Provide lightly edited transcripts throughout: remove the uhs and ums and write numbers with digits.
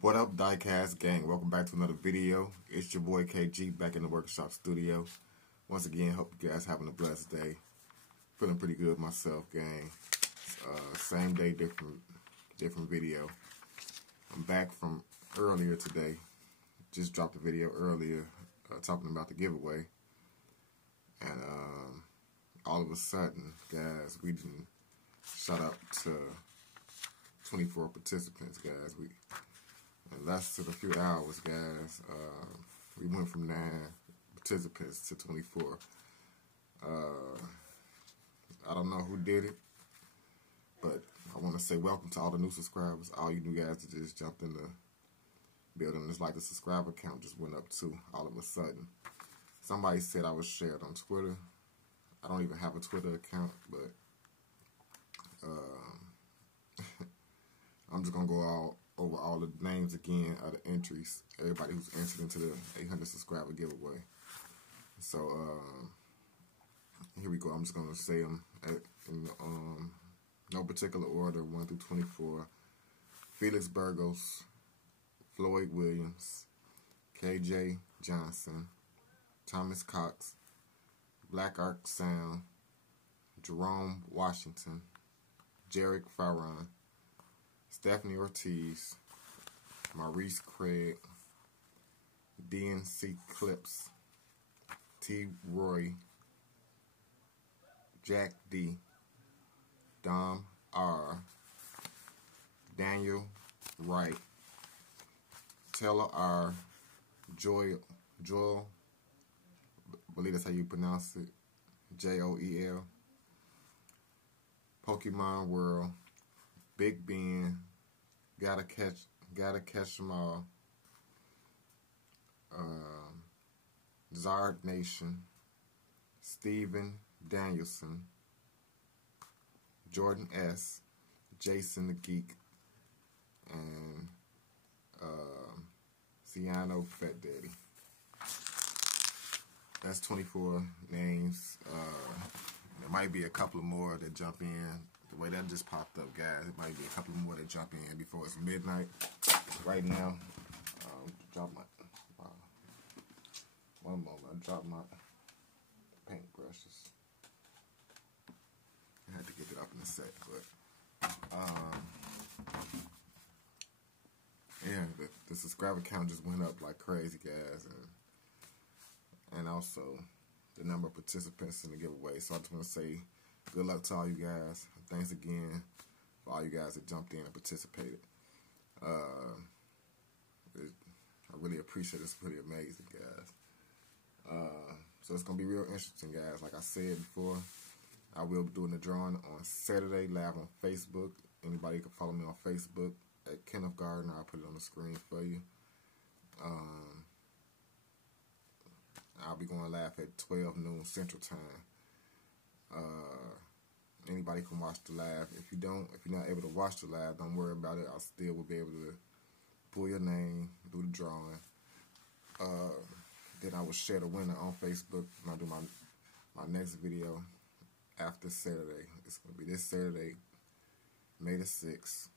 What up, Diecast gang? Welcome back to another video. It's your boy KG back in the workshop studio. Once again, hope you guys having a blessed day. Feeling pretty good myself, gang. Same day, different video. I'm back from earlier today. Just dropped a video earlier talking about the giveaway. And all of a sudden, guys, we didn't shot up to 24 participants, guys. In less than a few hours, guys, we went from 9 participants to 24. I don't know who did it, but I want to say welcome to all the new subscribers, all you new guys that just jumped in the building. It's like the subscriber count just went up too, all of a sudden. Somebody said I was shared on Twitter. I don't even have a Twitter account, but I'm just going to go over all the names again of the entries, everybody who's entered into the 800 subscriber giveaway. So here we go. I'm just gonna say them in no particular order, 1 through 24. Felix Burgos, Floyd Williams, KJ Johnson, Thomas Cox, Black Ark Sound, Jerome Washington, Jarek Farron, Stephanie Ortiz, Maurice Craig, DNC Clips, T. Roy, Jack D, Dom R, Daniel Wright, Taylor R, Joel, I believe that's how you pronounce it, Joel, Pokemon World, Big Ben, Gotta catch them all, Zard Nation, Steven Danielson, Jordan S, Jason the Geek, and Ciano Fat Daddy. That's 24 names. There might be a couple more that jump in. The way that just popped up, guys, it might be a couple more that jump in before it's midnight. Right now, drop my one moment. I dropped my paint brushes. I had to get it up in a sec, but yeah, the subscriber count just went up like crazy, guys, and also the number of participants in the giveaway. So I just want to say good luck to all you guys. Thanks again for all you guys that jumped in and participated. I really appreciate it. It's pretty amazing, guys. So it's going to be real interesting, guys. Like I said before, I will be doing the drawing on Saturday live on Facebook. Anybody can follow me on Facebook at Kenneth Gardner. I'll put it on the screen for you. I'll be going live at 12 noon Central Time. Anybody can watch the live. If you're not able to watch the live, don't worry about it. I still will be able to pull your name, do the drawing. Then I will share the winner on Facebook when I do my next video after Saturday. It's going to be this Saturday, May the 6th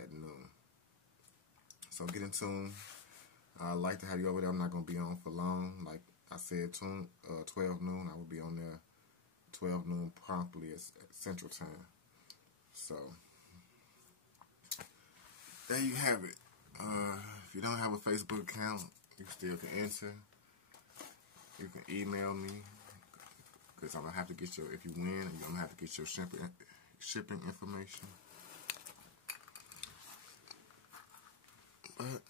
at noon. So get in tune. I'd like to have you over there. I'm not going to be on for long. Like I said, 12 noon. I will be on there 12 noon promptly at Central Time. So there you have it. If you don't have a Facebook account, you still can enter. You can email me, because I'm going to have to get your, if you win, you're going to have to get your shipping information. But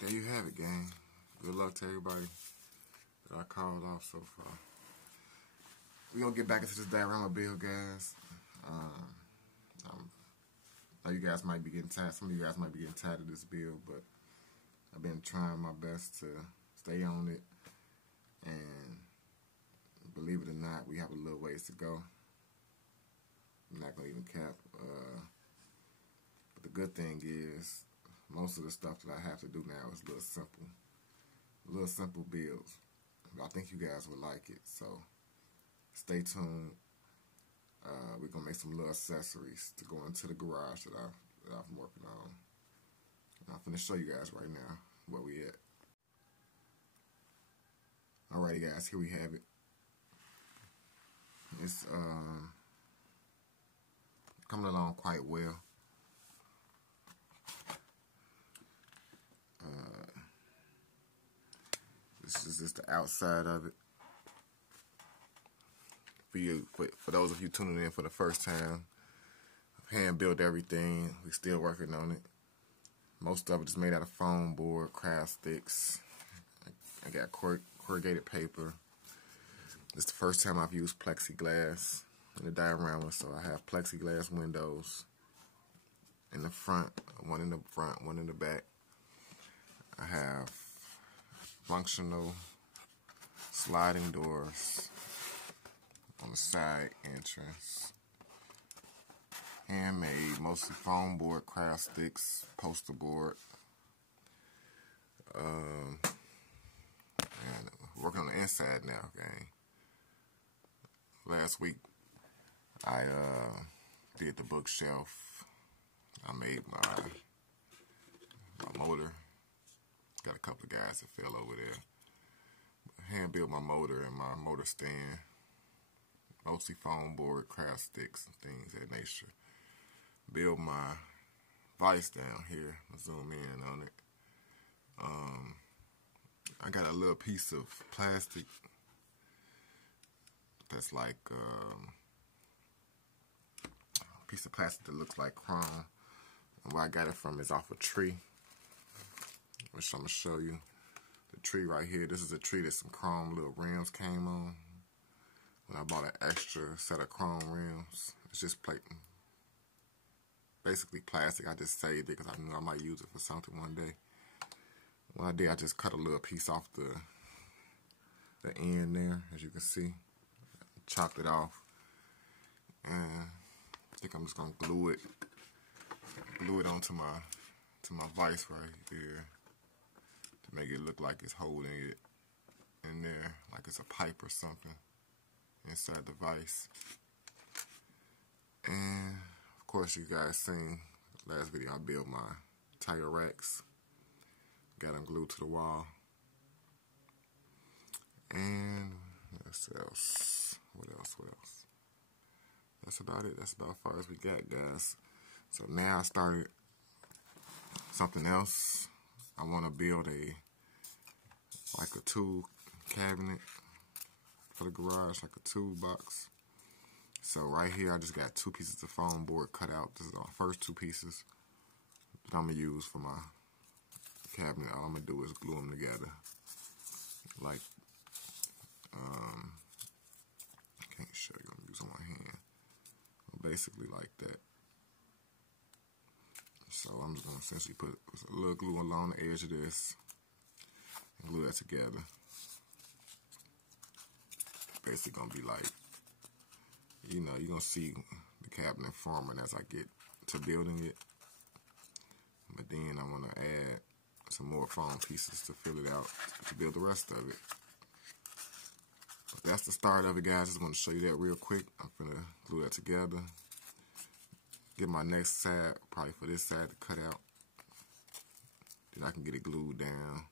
there you have it, gang. Good luck to everybody that I called off so far. We're going to get back into this diorama build, guys. I know you guys might be getting tired. Some of you guys might be getting tired of this build, but I've been trying my best to stay on it. And believe it or not, we have a little ways to go. I'm not going to even cap. But the good thing is, most of the stuff that I have to do now is little simple builds. I think you guys would like it. So stay tuned. We're gonna make some little accessories to go into the garage that I've been working on. And I'm gonna show you guys right now where we at. Alrighty guys, here we have it. It's coming along quite well. This is just the outside of it. For those of you tuning in for the first time, I've hand built everything. We're still working on it. Most of it is made out of foam board, craft sticks. I got corrugated paper. It's the first time I've used plexiglass in the diorama, so I have plexiglass windows in the front, one in the front, one in the back. I have functional sliding doors on the side entrance. Handmade, mostly foam board, craft sticks, poster board. And working on the inside now, gang. Last week, I did the bookshelf. I made my motor. Got a couple of guys that fell over there. Hand built my motor and my motor stand. Mostly foam board, craft sticks, and things of that nature. Build my vise down here. I'll zoom in on it. I got a little piece of plastic that's like a piece of plastic that looks like chrome. And where I got it from is off a tree, which I'm going to show you. The tree right here, this is a tree that some chrome little rims came on. When I bought an extra set of chrome rims, it's just basically plastic. I just saved it because I knew I might use it for something one day. When I did, I just cut a little piece off the end there, as you can see. Chopped it off. And I think I'm just gonna glue it onto my vise right there to make it look like it's holding it in there, like it's a pipe or something inside the vise. And of course, you guys seen last video I built my tire racks. Got them glued to the wall. And what else? What else? That's about it. That's about as far as we got, guys. So now I started something else. I want to build a tool cabinet for the garage, like a toolbox. So right here, I just got 2 pieces of foam board cut out. This is our first 2 pieces that I'm gonna use for my cabinet. All I'm gonna do is glue them together. Like, I can't show you. I'm using my hand. Basically like that. So I'm just gonna essentially put a little glue along the edge of this and glue that together. Basically gonna be like, you know, you're gonna see the cabinet forming as I get to building it. But then I'm gonna add some more foam pieces to fill it out to build the rest of it. But that's the start of it, guys. Just want to show you that real quick. I'm gonna glue that together. Get my next side, probably for this side to cut out. Then I can get it glued down.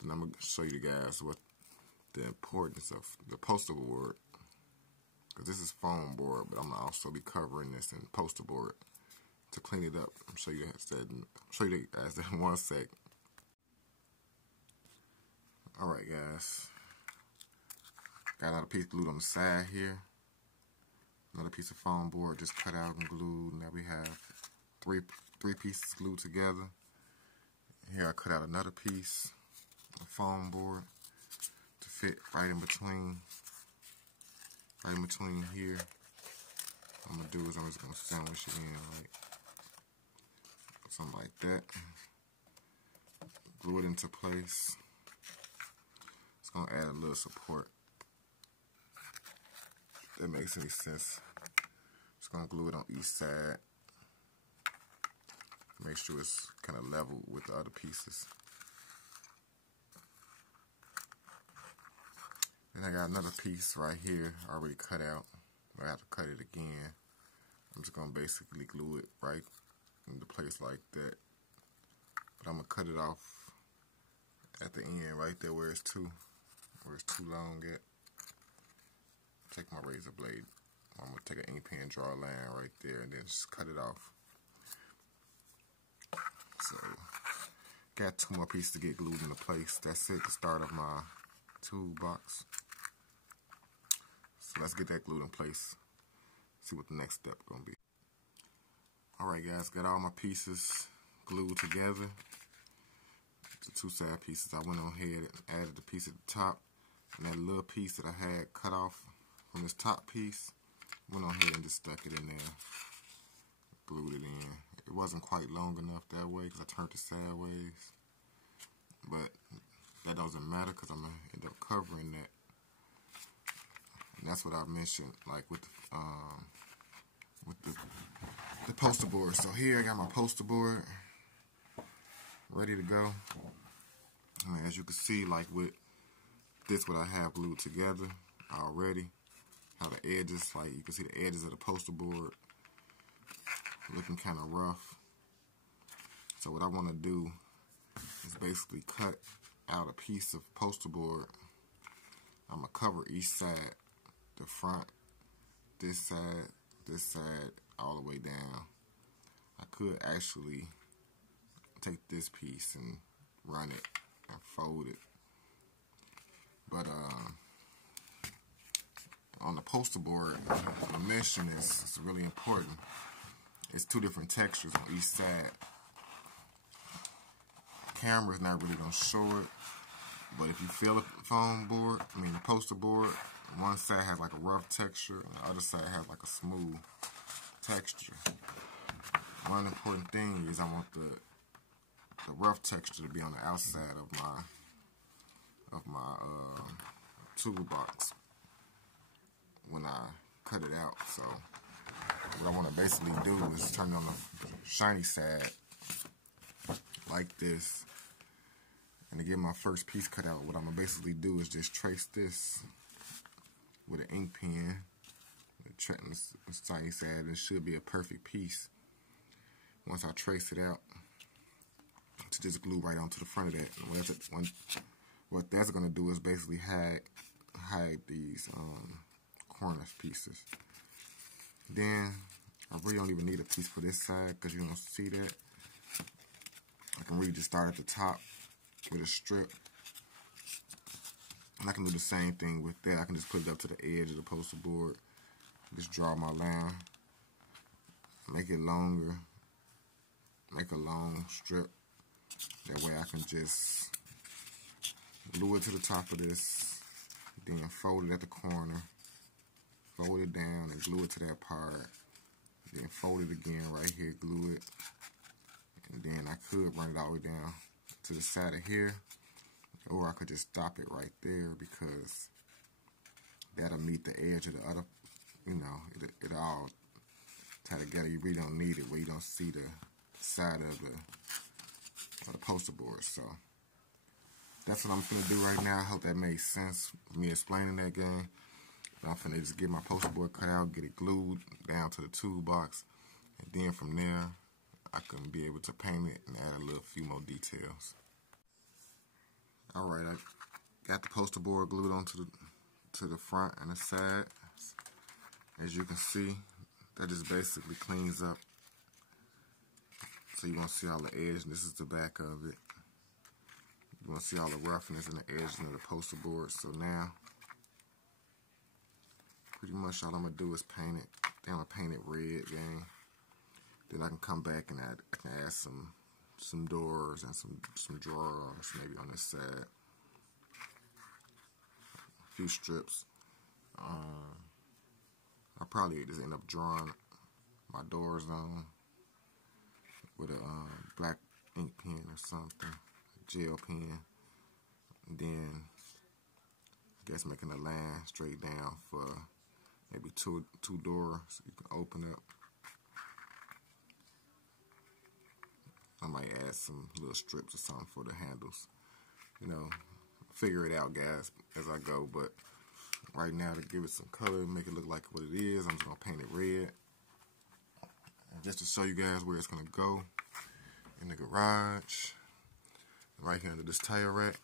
Then I'm gonna show you guys what the importance of the poster board. Because this is foam board, but I'm gonna also be covering this in poster board to clean it up. I'm show you guys that in one sec. Alright guys. Got another piece glued on the side here. Another piece of foam board just cut out and glued. Now we have three pieces glued together. Here I cut out another piece of foam board to fit right in between here. What I'm gonna do is I'm just gonna sandwich it in like something like that. Glue it into place. It's gonna add a little support. If that makes any sense. Just gonna glue it on each side. Make sure it's kind of level with the other pieces. And I got another piece right here already cut out. I have to cut it again. I'm just gonna basically glue it right into place like that. But I'm gonna cut it off at the end right there where it's too long at. Take my razor blade. I'm gonna take an ink pen, draw a line right there, and then just cut it off. So, got 2 more pieces to get glued into place. That's it, the start of my toolbox. So let's get that glued in place. See what the next step is gonna be. Alright guys, got all my pieces glued together. The 2 side pieces. I went on ahead and added the piece at the top. And that little piece that I had cut off from this top piece, went on ahead and just stuck it in there. Glued it in. It wasn't quite long enough that way because I turned it sideways. But that doesn't matter because I'm going to end up covering that. And that's what I mentioned, like with the poster board. So here I got my poster board ready to go. I mean, as you can see, like with this, what I have glued together already. How the edges, like you can see the edges of the poster board looking kind of rough. So what I want to do is basically cut out a piece of poster board. I'm going to cover each side, the front, this side, all the way down. I could actually take this piece and run it and fold it. But on the poster board, the dimension is really important. It's 2 different textures on each side. The camera is not really going to show it, but if you feel the the poster board, one side has like a rough texture and the other side has like a smooth texture. One important thing is I want the rough texture to be on the outside of my toolbox when I cut it out. So what I want to basically do is turn it on the shiny side like this. And to get my first piece cut out, what I'm going to basically do is just trace this with an ink pen. The shiny side, it should be a perfect piece. Once I trace it out, to just glue right onto the front of that. And what that's going to do is basically hide these corner pieces. Then I really don't even need a piece for this side because you don't see that. I can really just start at the top with a strip. And I can do the same thing with that. I can just put it up to the edge of the poster board. Just draw my line. Make it longer. Make a long strip. That way I can just glue it to the top of this. Then fold it at the corner. Fold it down and glue it to that part. Then fold it again right here, glue it. And then I could run it all the way down to the side of here. Or I could just stop it right there because that'll meet the edge of the other, it all tie together. You really don't need it where you don't see the side of the poster board. So that's what I'm going to do right now. I hope that made sense for me explaining that game. I'm going to just get my poster board cut out, get it glued down to the toolbox, and then from there I can be able to paint it and add a few more details. Alright, I got the poster board glued onto the front and the side. As you can see, that just basically cleans up. So you won't see all the edge, and this is the back of it. You won't see all the roughness and the edges of the poster board. So now, pretty much all I'm going to do is paint it. Then I'm going to paint it red, gang. Then I can come back and add some doors and some drawers maybe on this side. A few strips. I'll probably just end up drawing my doors on with a black ink pen or something, a gel pen. And then I guess making a line straight down for maybe two doors so you can open up. I might add some little strips or something for the handles. Figure it out, guys, as I go. But right now to give it some color, make it look like what it is. I'm just gonna paint it red. And just to show you guys where it's gonna go, in the garage, right here under this tire rack.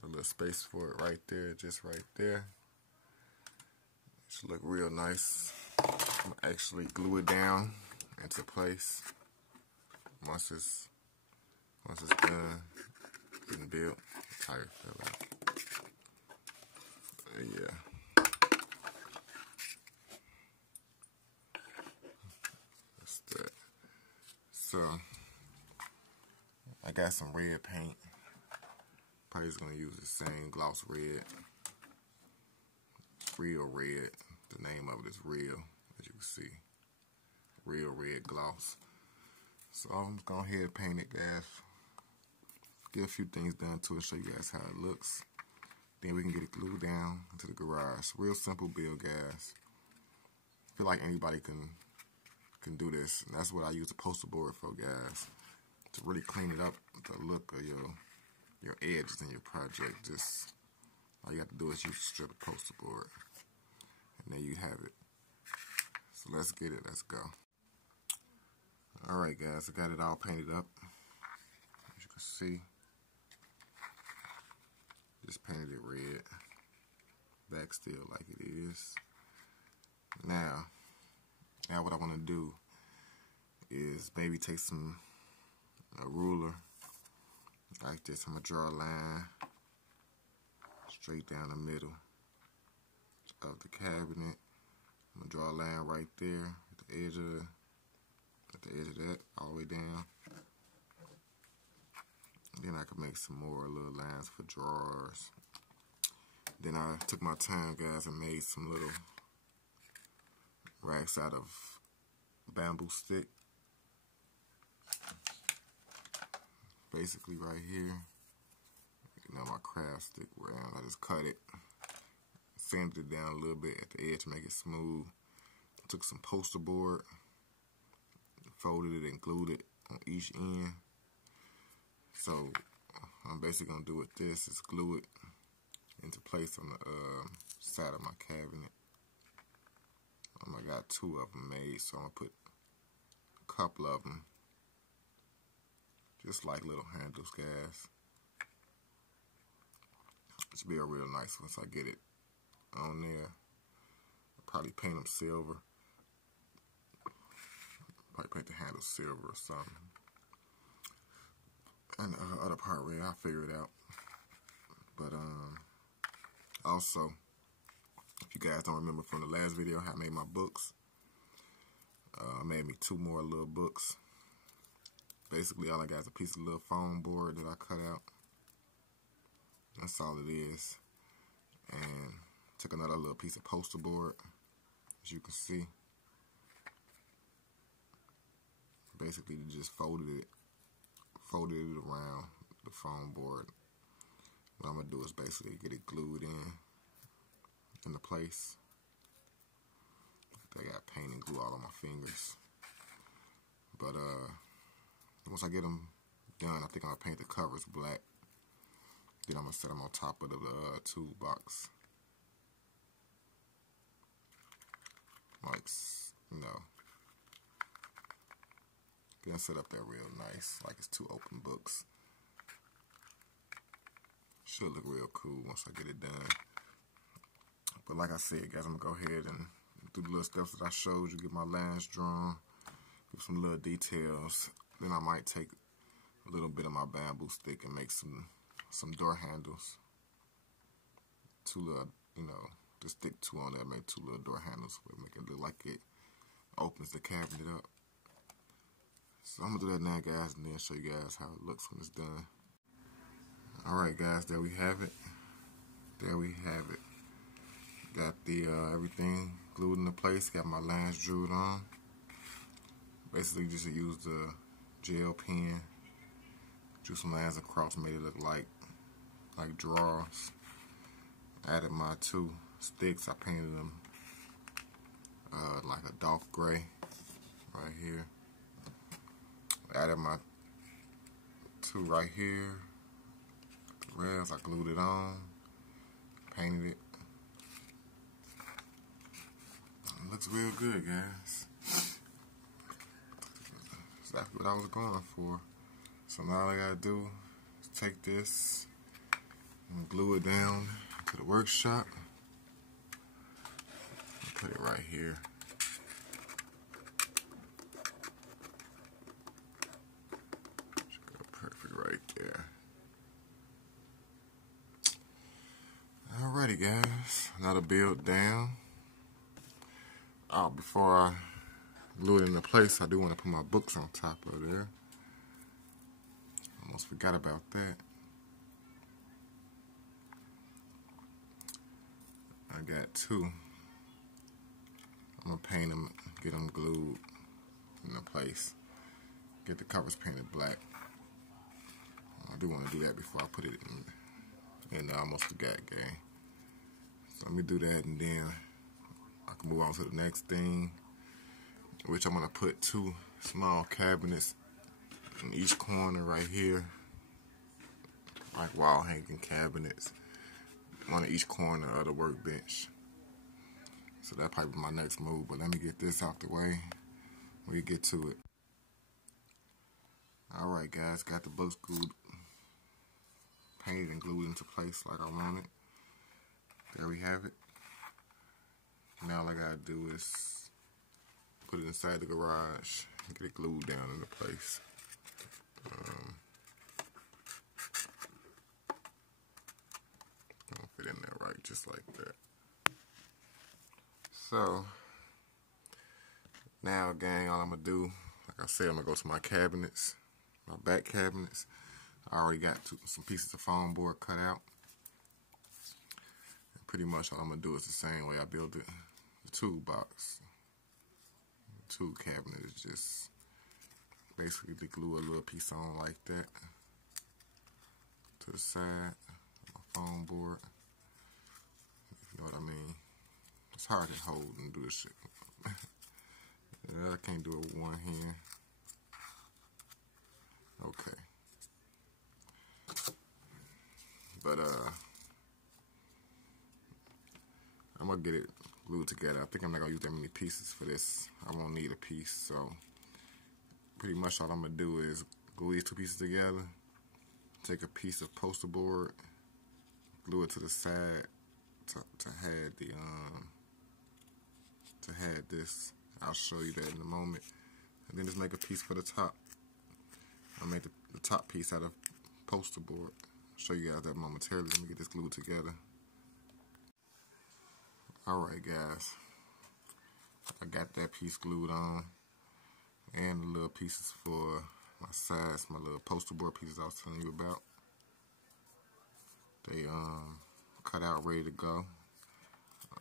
Got a little space for it right there, just right there. It should look real nice. I'm gonna actually glue it down into place once it's done getting built. The tire fell out. Yeah. That's that. So I got some red paint. Probably just gonna use the same gloss red. Real red. The name of it is Real, as you can see. Real red gloss. So I'm just gonna go ahead and paint it, guys. Get a few things done to it, show you guys how it looks. Then we can get it glued down into the garage. Real simple build, guys. I feel like anybody can do this. And that's what I use a poster board for, guys. To really clean it up, the look of your edges in your project. Just all you have to do is use a strip of poster board. And there you have it. So let's get it, let's go. Alright guys, I got it all painted up. As you can see. Just painted it red. Back still like it is. Now what I want to do is maybe take a ruler like this. I'm going to draw a line straight down the middle of the cabinet. I'm going to draw a line right there at the edge of that, all the way down. Then I can make some more little lines for drawers. Then I took my time, guys, and made some little racks out of bamboo stick. Basically right here. You know, my craft stick round. I just cut it, sanded it down a little bit at the edge to make it smooth. Took some poster board, folded it and glued it on each end. So I'm basically gonna do with this is glue it into place on the side of my cabinet. I got 2 of them made, so I'm gonna put a couple of them, just like little handles, guys. This will be a real nice once I get it on there. I'll probably paint them silver. Probably paint the handles silver or something. And the other part red, I'll figure it out. But also, if you guys don't remember from the last video how I made my books, I made me 2 more little books. Basically, all I got is a piece of little foam board that I cut out. That's all it is. And took another little piece of poster board, as you can see. Basically, just folded it around the foam board. What I'm gonna do is basically get it glued into place. I got paint and glue all on my fingers. But once I get them done, I think I'm gonna paint the covers black. Then I'm gonna set them on top of the toolbox, like, you know, gonna set up that real nice, like it's 2 open books. Should look real cool once I get it done. But like I said, guys, I'm gonna go ahead and do the little steps that I showed you, get my lines drawn, give some little details. Then I might take a little bit of my bamboo stick and make some door handles. 2 little, you know, just stick 2 on there, make 2 little door handles, make it look like it opens the cabinet up. So I'm gonna do that now, guys, and then show you guys how it looks when it's done. Alright guys, there we have it. There we have it. Got the everything glued into place, got my lines drew on. Basically just use the gel pen, drew some lines across, made it look like drawers. Added my 2 sticks, I painted them like a dark gray right here. Added my 2 right here. The rest I glued it on. painted it. It looks real good, guys. Exactly what I was going for. So now all I gotta do is take this and glue it down to the workshop. Put it right here. Should go perfect right there. Alrighty, guys. Now to build down. Oh, before I glue it into place, I do want to put my books on top of there. Almost forgot about that. I got two. I'm gonna paint them, get them glued into place. Get the covers painted black. I do want to do that before I put it in the almost forgot game. So let me do that, and then I can move on to the next thing, which I'm gonna put two small cabinets in each corner right here, like wall hanging cabinets, one in each corner of the workbench. So that'll probably be my next move, but let me get this out the way when we get to it. Alright, guys, got the books glued, painted and glued into place like I wanted. There we have it. Now all I gotta do is put it inside the garage and get it glued down into place. I'll fit in there right, just like that. So now, gang, all I'm gonna do, like I said, I'm gonna go to my cabinets, my back cabinets. I already got some pieces of foam board cut out. And pretty much all I'm gonna do is the same way I built it. The toolbox, the tool cabinet is just basically to glue a little piece on like that to the side of my foam board. If you know what I mean. It's hard to hold and do this shit. I can't do it with one hand. Okay. But I'm gonna get it glued together. I think I'm not gonna use that many pieces for this. I won't need a piece, so pretty much all I'm gonna do is glue these two pieces together, take a piece of poster board, glue it to the side to have the this. I'll show you that in a moment. And then just make a piece for the top. I'll make the top piece out of poster board. I'll show you guys that momentarily. Let me get this glued together. Alright, guys. I got that piece glued on. And the little pieces for my sides, my little poster board pieces I was telling you about. They cut out, ready to go.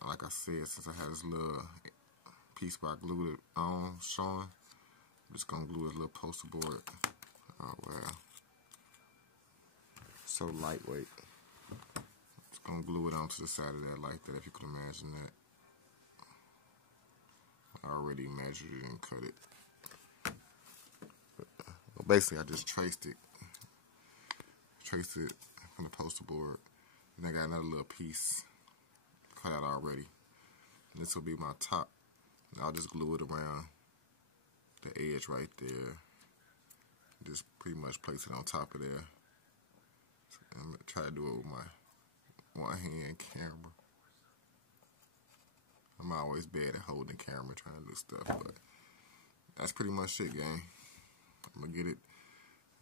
Like I said, since I had this little piece where I glued it on showing, I'm just gonna glue this little poster board. Oh wow, so lightweight. Just gonna glue it onto the side of that like that, if you could imagine that. I already measured it and cut it. But basically, I just traced it from the poster board. And I got another little piece cut out already. And this will be my top. And I'll just glue it around the edge right there. Just pretty much place it on top of there. So I'm gonna try to do it with my one hand camera. I'm always bad at holding camera, trying to do stuff, but that's pretty much it, gang. I'm gonna get it,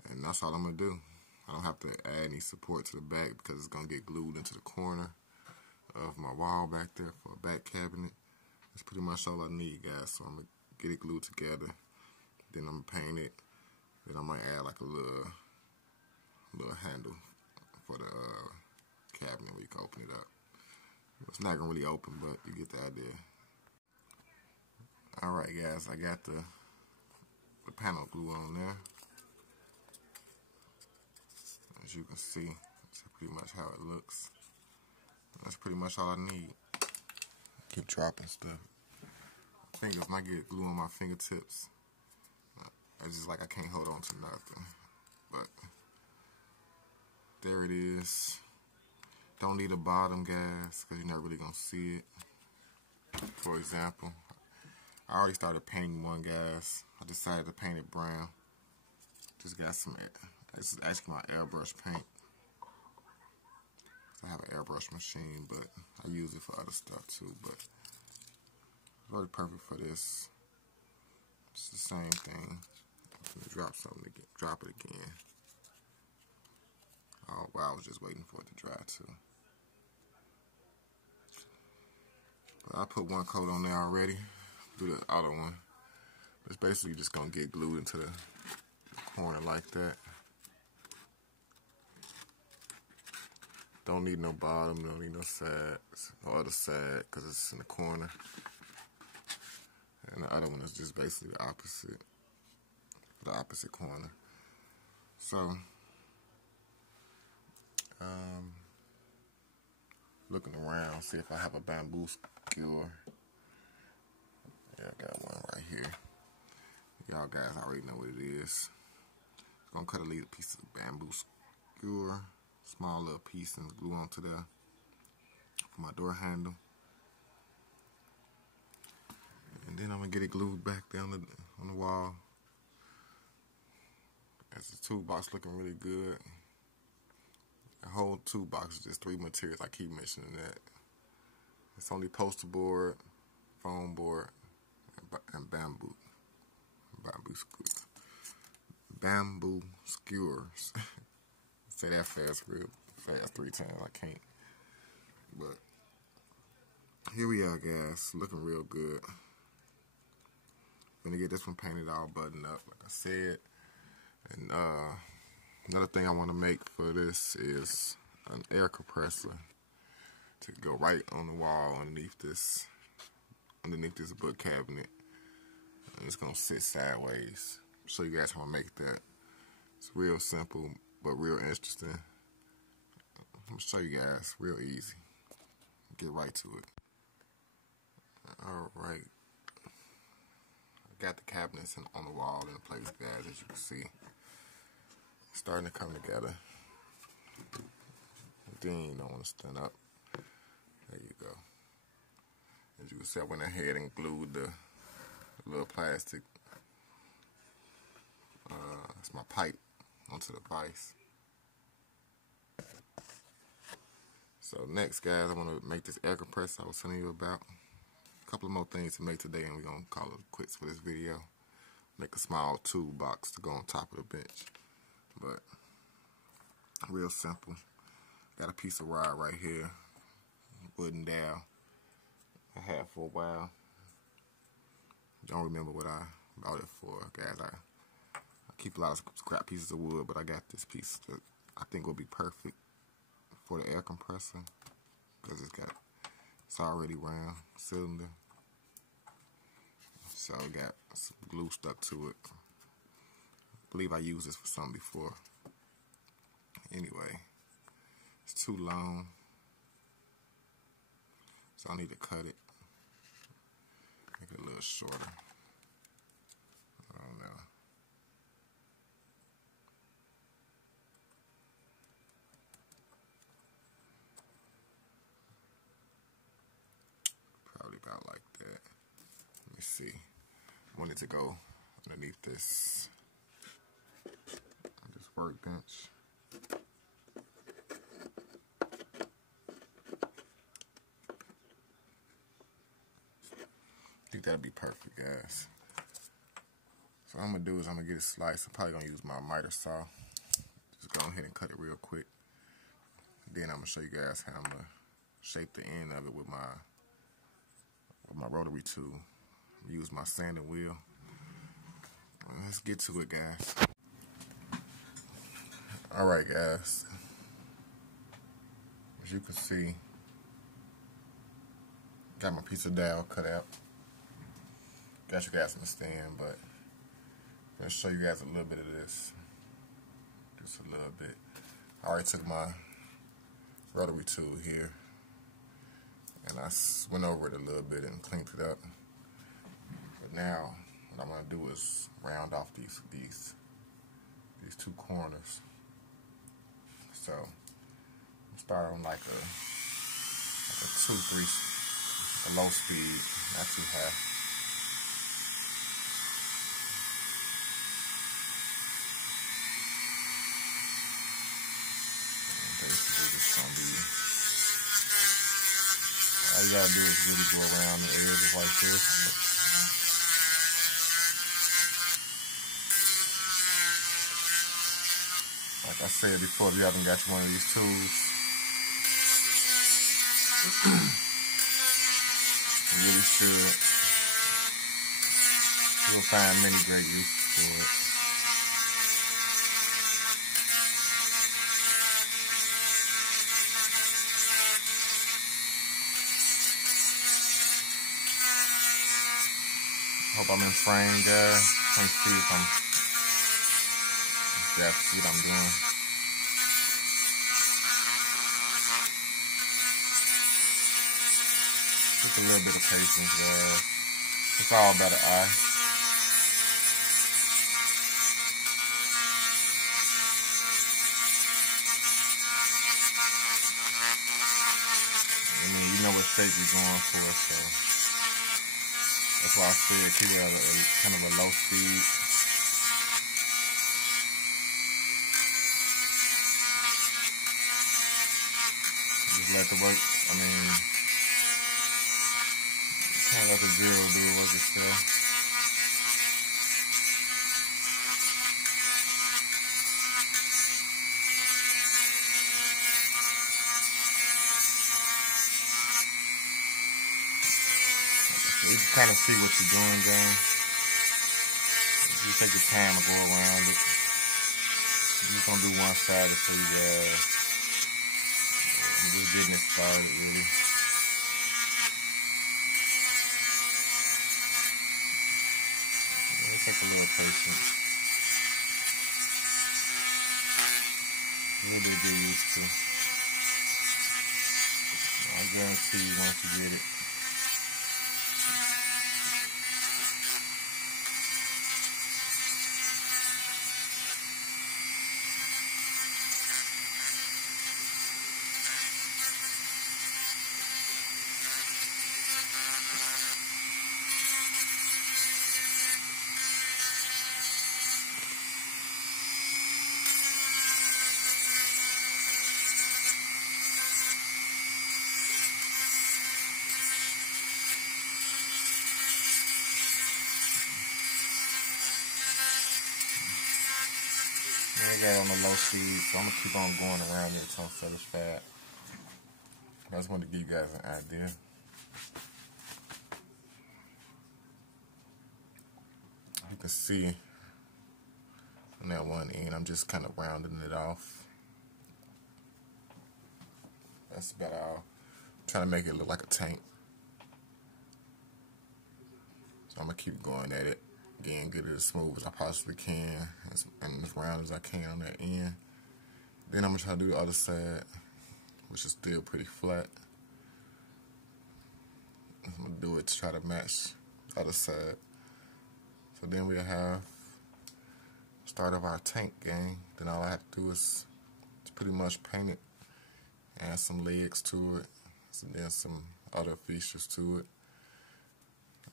and that's all I'm gonna do. I don't have to add any support to the back because it's gonna get glued into the corner of my wall back there for a back cabinet. That's pretty much all I need, guys. So I'm gonna get it glued together. Then I'm gonna paint it. Then I'm gonna add like a little handle for the cabinet where you can open it up. It's not gonna really open, but you get the idea. Alright, guys, I got the panel glue on there. As you can see, that's pretty much how it looks. That's pretty much all I need. Keep dropping stuff. Fingers might get glue on my fingertips. It's just like I can't hold on to nothing. But there it is. Don't need a bottom, guys, because you're not really going to see it. For example, I already started painting one, guys. I decided to paint it brown. Just got some, this is actually my airbrush paint. I have an airbrush machine, but I use it for other stuff too, but it's really perfect for this. It's the same thing. I'm going to drop something again, drop it again. Oh, wow, I was just waiting for it to dry too. But I put one coat on there already. Do the other one. It's basically just going to get glued into the corner like that. Don't need no bottom, don't need no sides, no other side, because it's in the corner. And the other one is just basically the opposite corner. So, looking around, see if I have a bamboo skewer. Yeah, I got one right here. Y'all guys already know what it is. I'm gonna cut a little piece of bamboo skewer, small little piece, and glue onto there for my door handle. And then I'm gonna get it glued back down on the wall. As the toolbox looking really good. The whole toolbox is just 3 materials. I keep mentioning that. It's only poster board, foam board, and bamboo skewers. Bamboo skewers. Say that real fast 3 times. I can't. But here we are, guys. Looking real good. Gonna get this one painted all buttoned up, like I said. And another thing I want to make for this is an air compressor to go right on the wall underneath this book cabinet. And it's gonna sit sideways. Show you guys how I make that. It's real simple but real interesting. I'm gonna show you guys real easy. Get right to it. Alright. I got the cabinets on the wall in place, guys, as you can see. It's starting to come together. Then you don't want to stand up. There you go. As you can see, I went ahead and glued the little plastic, it's my pipe, onto the vise. So next, guys, I want to make this air compressor I was telling you about. A couple of more things to make today, and we're going to call it quits for this video. Make a small toolbox to go on top of the bench. But real simple. Got a piece of rod right here, wooden dowel. I had for a while. Don't remember what I bought it for, guys. I keep a lot of scrap pieces of wood, but I got this piece that I think will be perfect for the air compressor because it's already round cylinder. So I got some glue stuck to it. I believe I used this for something before. Anyway, it's too long, so I need to cut it. Make it a little shorter. I don't know. Probably about like that. Let me see. I want it to go underneath this workbench. I think that'd be perfect, guys. So what I'm gonna do is I'm gonna get it sliced. I'm probably gonna use my miter saw. Just go ahead and cut it real quick. Then I'm gonna show you guys how I'm gonna shape the end of it with my rotary tool. Use my sanding wheel. Let's get to it, guys. Alright, guys. As you can see, got my piece of dowel cut out. Got you guys understand, but I'm going to show you guys a little bit of this. Just a little bit. I already took my rotary tool here and I went over it a little bit and cleaned it up. But now what I'm going to do is round off these 2 corners. So I'm Start on like a 2-3, a low speed, not too high. And basically, it's gonna be. All you gotta do is really go around the edges like this. Like I said before, if you haven't got one of these tools, you really should. You'll find many great uses for it. Hope I'm in frame, guys. Can't see if I'm. You have to see what I'm doing. Just a little bit of patience, guys. It's all about the eye. I mean, you know what shape you're going for, so that's why I said keep it at kind of a low speed. Just let the work, I mean, kind of let the zero do the work itself. You can kind of see what you're doing, gang. You take your time to go around it. You're just gonna do one side so you guys. I'm just getting it started, really. It'll take a little patience. A little bit to get used to. I guarantee you once you get it. I got it on the low speed, so I'm going to keep on going around it until I'm satisfied. I just wanted to give you guys an idea. You can see on that one end, I'm just kind of rounding it off. That's about all. I'm trying to make it look like a tank. So I'm going to keep going at it. Again, get it as smooth as I possibly can and as round as I can on that end. Then I'm going to try to do the other side, which is still pretty flat. I'm going to do it to try to match the other side. So then we'll have start of our tank, gang. Then all I have to do is pretty much paint it, add some legs to it, and then some other features to it.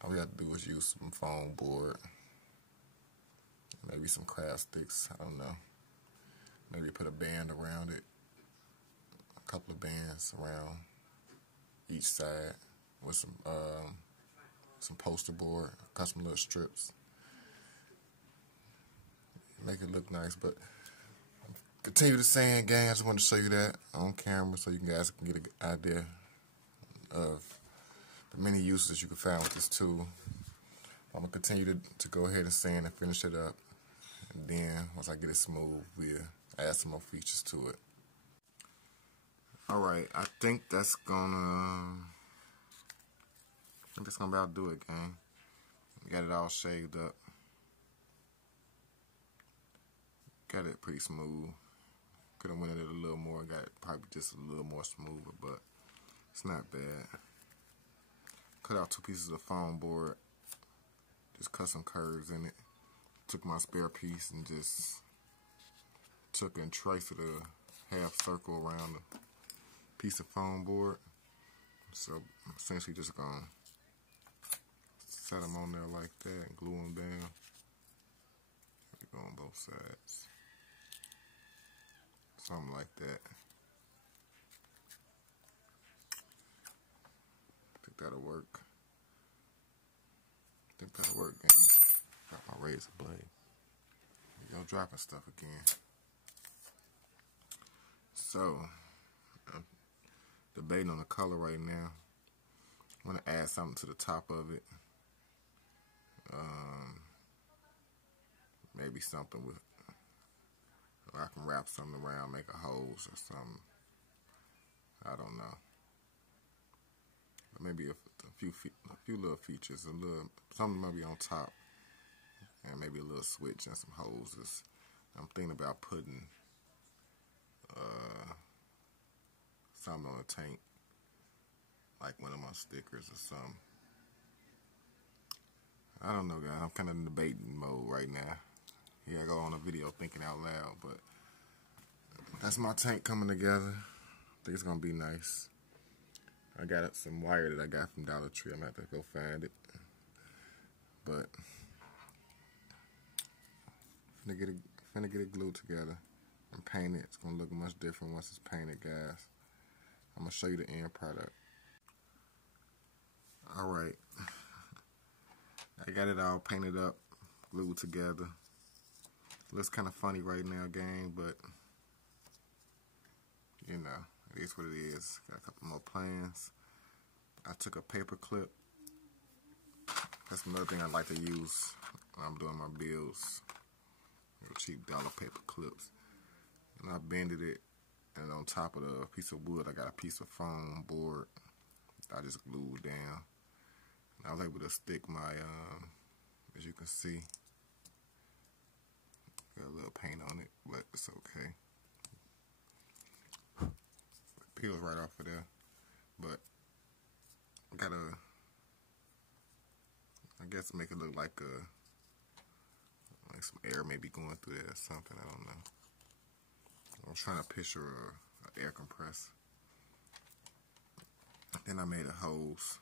All we have to do is use some foam board, maybe some craft sticks, I don't know. Maybe put a band around it, a couple of bands around each side with some poster board, custom little strips. Make it look nice, but continue the saying, gang. I just want to show you that on camera so you guys can get an idea of the many uses you can find with this tool. I'm going to continue to go ahead and sand and finish it up. And then, once I get it smooth, we'll add some more features to it. Alright, I think that's gonna about do it, gang. Got it all shaved up. Got it pretty smooth. Could have went at it a little more. Got it probably just a little more smoother, but it's not bad. Cut out 2 pieces of foam board. Just cut some curves in it. Took my spare piece and just took and traced it a half circle around piece of foam board. So essentially just gonna set them on there like that and glue them down. There we go on both sides. Something like that. Think that'll work. Think that'll work, gang. Got my razor blade. Here you go, dropping stuff again. So, debating on the color right now. I want to add something to the top of it. Maybe something with, or I can wrap something around, make a hose or something. I don't know. Or maybe a few little features, something maybe on top, and maybe a little switch and some hoses. I'm thinking about putting something on the tank, like one of my stickers or something. I don't know, guys. I'm kind of in debating mode right now. Here I go on a video thinking out loud, but that's my tank coming together. I think it's gonna be nice. I got some wire that I got from Dollar Tree. I'm gonna have to go find it, but finna get it glued together and paint it. It's gonna look much different once it's painted, guys. I'm gonna show you the end product. All right, I got it all painted up, glued together. Looks kind of funny right now, gang, but you know, it is what it is. Got a couple more plans. I took a paper clip. That's another thing I like to use when I'm doing my builds. Cheap dollar paper clips. And I bended it, and on top of the piece of wood, I got a piece of foam board I just glued down. And I was able to stick my, as you can see, got a little paint on it, but it's okay. It peels right off of there, but I gotta, I guess, make it look like some air maybe going through there or something. I don't know. I'm trying to picture an air compressor. Then I made a hose.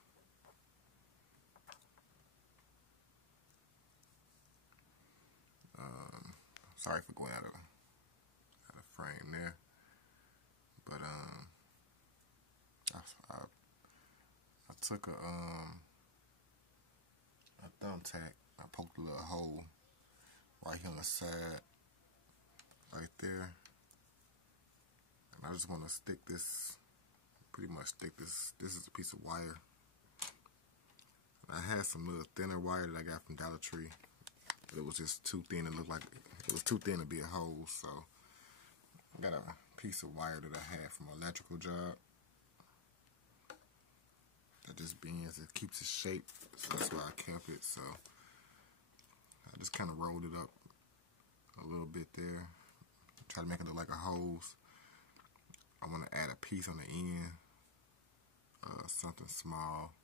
Sorry for going out of frame there, but I took a thumbtack. I poked a little hole right here on the side, right there, and I just want to stick this. Pretty much stick this. This is a piece of wire. I had some little thinner wire that I got from Dollar Tree. But it was just too thin. It looked like it was too thin to be a hose. So I got a piece of wire that I had from an electrical job that just bends. It keeps its shape. So that's why I kept it. So I just kind of rolled it up a little bit there. Try to make it look like a hose. I want to add a piece on the end. Something small.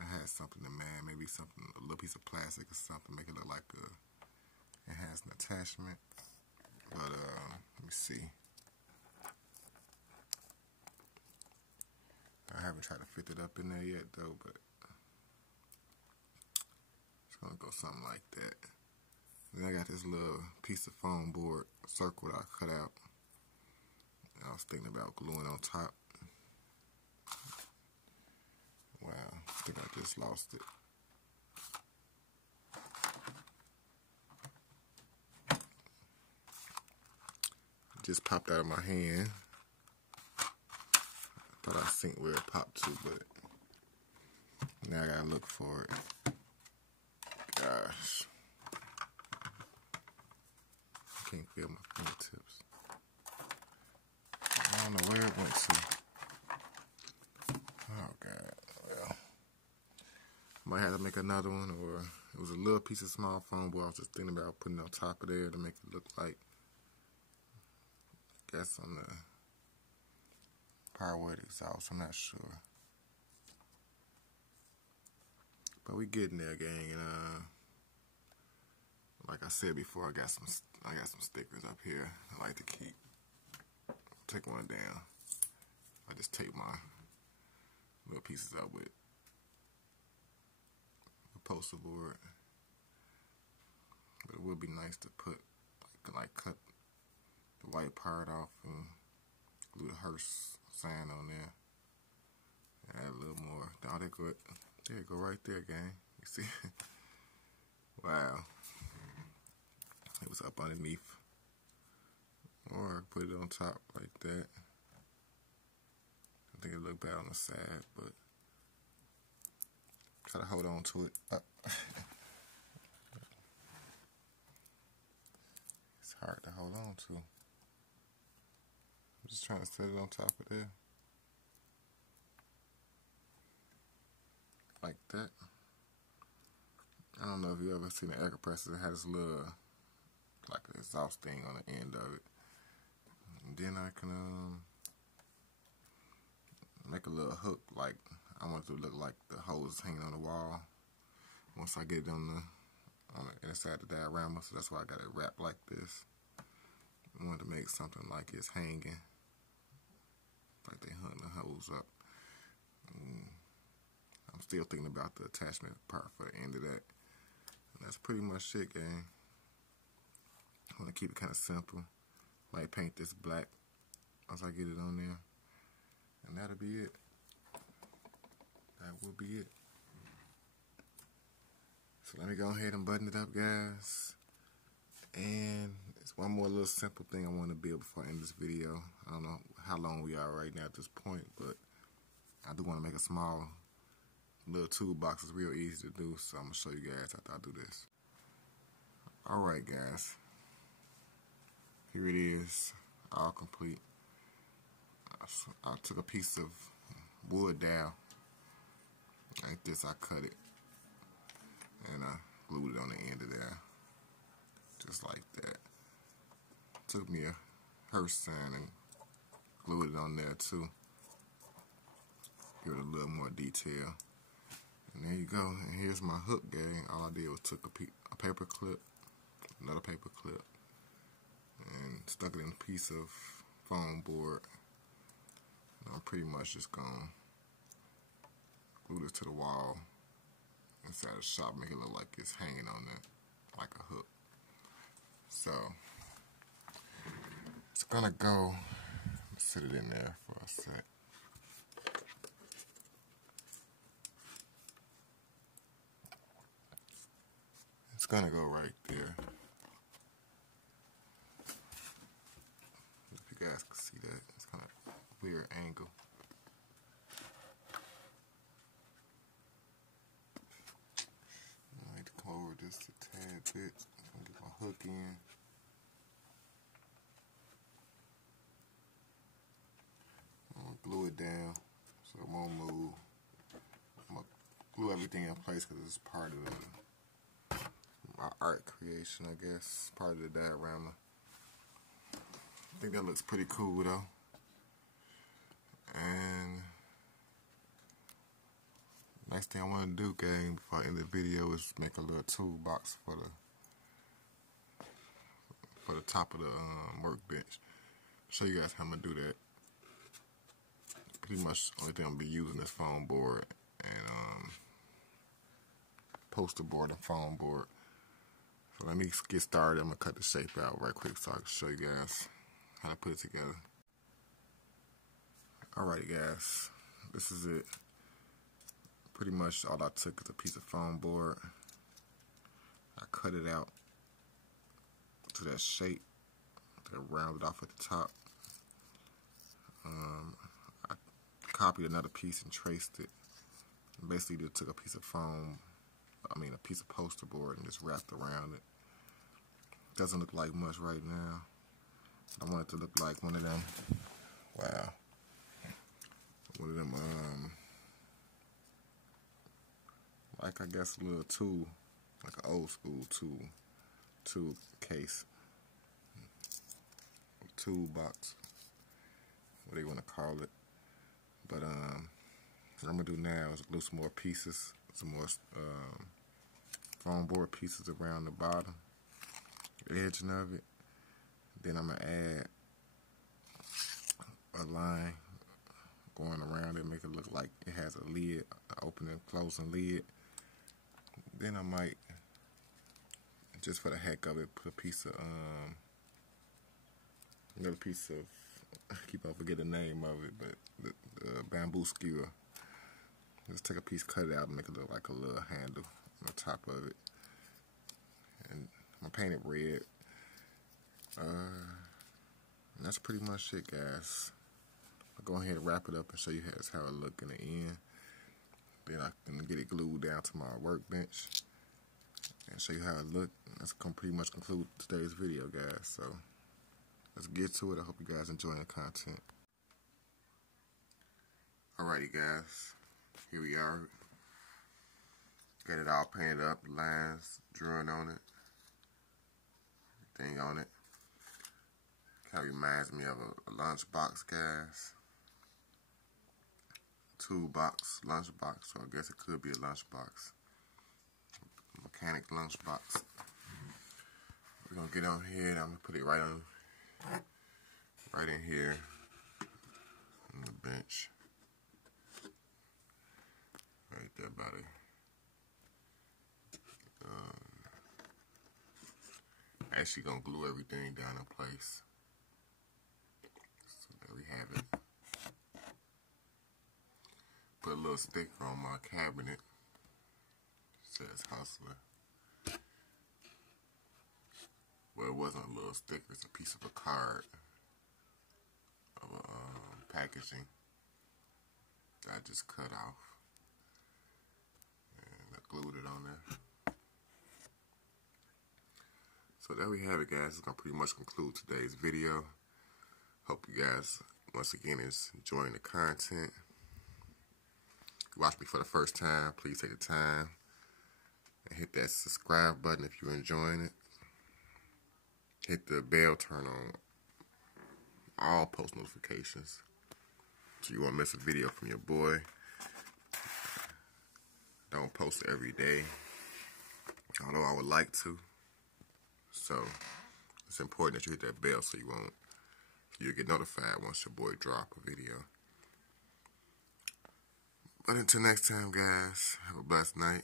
I had something in mind, maybe something, a little piece of plastic or something, make it look like it has an attachment. But let me see. I haven't tried to fit it up in there yet though, but it's gonna go something like that. Then I got this little piece of foam board circle that I cut out. I was thinking about gluing on top. Wow, I think I just lost it. It just popped out of my hand. I thought I seen where it popped to, but now I gotta look for it. Gosh. I can't feel my fingertips. I don't know where it went to. Oh, God. Well, might have to make another one, or it was a little piece of small foam board I was just thinking about putting on top of there to make it look like, I guess, on the power exhaust. I'm not sure. But we getting there, gang. And like I said before, I got some stickers up here I like to keep. take one down. I just tape my little pieces out with a poster board. But it would be nice to put, like cut the white part off and glue the hearse sign on there. Add a little more. Now there you go right there, gang. You see? Wow. It was up underneath. Or put it on top like that. I think it looked bad on the side, but try to hold on to it. It's hard to hold on to. I'm just trying to set it on top of there. Like that. I don't know if you ever seen an air compressor that has this little, like an exhaust thing on the end of it. And then I can make a little hook, like I want it to look like the hose hanging on the wall. Once I get it on the inside the diorama, so that's why I got it wrapped like this. I wanted to make something like it's hanging, like they hung the hose up. I'm still thinking about the attachment part for the end of that. And that's pretty much it, gang. I want to keep it kind of simple. Might paint this black once I get it on there. And that'll be it. That will be it. So let me go ahead and button it up, guys. And it's one more little simple thing I want to build before I end this video. I don't know how long we are right now at this point, but I do want to make a small little toolbox. It's real easy to do, so I'm going to show you guys after I do this. Alright, guys. Here it is, all complete. I took a piece of wood down, like this. I cut it, and I glued it on the end of there, just like that. Took me a hearse sign and glued it on there too. Give it a little more detail. And there you go. And here's my hook, gang. All I did was took a paper clip, another paper clip, and stuck it in a piece of foam board. And I'm pretty much just gonna glue this to the wall inside the shop, make it look like it's hanging on there, like a hook. So it's gonna go. Sit it in there for a sec. It's gonna go right there. If you guys can see that, it's kind of weird angle. I need to come over just a tad bit. I'm gonna get my hook in. I'm gonna glue it down so it won't move. I'm gonna glue everything in place because it's part of my art creation, I guess. Part of the diorama. I think that looks pretty cool though. And next thing I want to do, gang, before I end the video, is make a little toolbox for the top of the workbench. Show you guys how I'm gonna do that. Pretty much the only thing I'm gonna be using is foam board and poster board and foam board. So let me get started. I'm gonna cut the shape out right quick so I can show you guys how to put it together. Alrighty, guys, this is it. Pretty much all I took is a piece of foam board. I cut it out to that shape, to round it off at the top. I copied another piece and traced it. Basically, just took a piece of foam, a piece of poster board, and just wrapped around it. Doesn't look like much right now. I want it to look like one of them. Wow. One of them, like I guess a little tool, like an old school tool case, toolbox, what do you want to call it. But what I'm gonna do now is glue some more pieces, some more foam board pieces around the bottom, the edge of it. Then I'm gonna add line going around it, make it look like it has a lid, an opening, closing lid. Then I might, just for the heck of it, put a piece of another piece of, I keep on forgetting the name of it, but the bamboo skewer. Just take a piece, cut it out, and make it look like a little handle on the top of it. And I'm gonna paint it red. And that's pretty much it, guys. I'll go ahead and wrap it up and show you how it look in the end. Then I can get it glued down to my workbench and show you how it look. That's gonna pretty much conclude today's video, guys. So let's get to it. I hope you guys enjoy the content. Alrighty, guys. Here we are. Got it all painted up, lines, drawing on it, everything on it. Kind of reminds me of a lunchbox, guys. Toolbox, lunchbox, so I guess it could be a lunchbox. Mechanic lunchbox. We're gonna get on here and I'm gonna put it right in here on the bench. Right there by the actually gonna glue everything down in place. So there we have it. Put a little sticker on my cabinet. It says Hustler. Well, it wasn't a little sticker, it's a piece of a card of packaging that I just cut off. And I glued it on there. So there we have it, guys. It's going to pretty much conclude today's video. Hope you guys, once again, is enjoying the content. If you watch me for the first time, please take the time and hit that subscribe button if you're enjoying it. Hit the bell, turn on all post notifications so you won't miss a video from your boy. Don't post every day, although I would like to. So it's important that you hit that bell so you'll get notified once your boy drop a video. But until next time, guys, have a blessed night.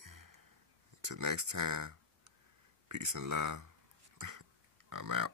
Until next time, peace and love. I'm out.